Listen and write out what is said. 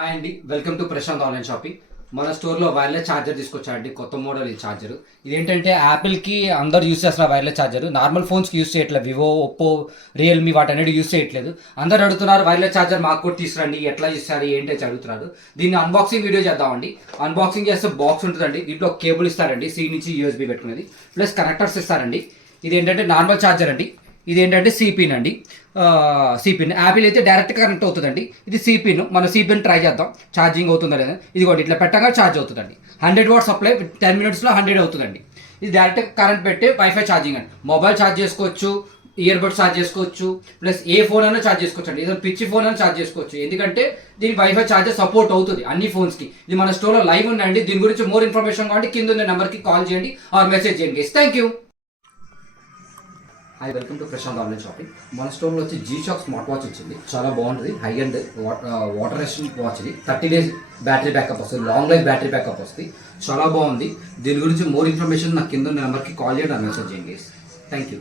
Hi అండి, welcome to Prashant online shopping. మన స్టోర్లో వైర్లెస్ ఛార్జర్ తీసుకొచ్చారండి, కొత్త మోడల్ ఈ ఛార్జర్. ఇదేంటంటే యాపిల్కి అందరు యూస్ చేస్తున్నారు వైర్లెస్ ఛార్జర్. నార్మల్ ఫోన్స్కి యూస్ చేయట్లేదు, వివో, ఒప్పో, రియల్మీ వాటన్నిటి యూస్ చేయట్లేదు. అందరు అడుగుతున్నారు వైర్లెస్ ఛార్జర్ మాకు కూడా తీసుకురండి, ఎట్లా చేస్తారు ఏంటి అని అడుగుతున్నారు. దీన్ని అన్బాక్సింగ్ వీడియో చేద్దామండి. అన్బాక్సింగ్ చేస్తే బాక్స్ ఉంటుందండి, దీంట్లో కేబుల్ ఇస్తారండి, సి నుంచి యూఎస్బీ పెట్టుకునేది, ప్లస్ కనెక్టర్స్ ఇస్తారండి. ఇది ఏంటంటే నార్మల్ ఛార్జర్ అండి, ఇది ఏంటంటే సిపిన్ అండి. సిపిన్ యాపిల్ అయితే డైరెక్ట్ కనెక్ట్ అవుతుందండి. ఇది సిపిన్, మన సిపిన్ ట్రై చేద్దాం ఛార్జింగ్ అవుతుందా లేదా. ఇదిగోండి ఇట్లా పెట్టగా ఛార్జ్ అవుతుందండి. 100 వాట్ సప్లై 10 minutesలో 100 అవుతుందండి. ఇది డైరెక్ట్ కరెంట్ పెట్టి వైఫై ఛార్జింగ్ అండి. మొబైల్ ఛార్జ్ చేసుకోవచ్చు, ఇయర్ బడ్స్ ఛార్జ్ చేసుకోవచ్చు, ప్లస్ ఏ ఫోన్ అయినా ఛార్జ్ చేసుకోవచ్చు అండి. ఏదైనా పిచ్చి ఫోన్ అయినా ఛార్జ్ చేసుకోవచ్చు, ఎందుకంటే దీనికి వైఫై ఛార్జర్ సపోర్ట్ అవుతుంది అన్ని ఫోన్స్కి. ఇది మన స్టోర్లో లైవ్ ఉందండి. దీని గురించి మోర్ ఇన్ఫర్మేషన్ కావాలంటే కింద ఉన్న నెంబర్కి కాల్ చేయండి ఆర్ మెసేజ్ చేయండి. Thank you. Hi, welcome to Prashant online shopping. మన స్టోర్లో వచ్చి G-Shock స్మార్ట్ వాచ్ వచ్చింది, చాలా బాగుంటుంది. High and water resistant watch ఇది. 30 days బ్యాటరీ బ్యాకప్ వస్తుంది, లాంగ్ లైఫ్ బ్యాటరీ బ్యాకప్ వస్తుంది, చాలా బాగుంది. దీని గురించి మోర్ ఇన్ఫర్మేషన్ నాకు కింద నెంబర్కి కాల్ చేయండి, మెసేజ్ చేయండి. Thank you.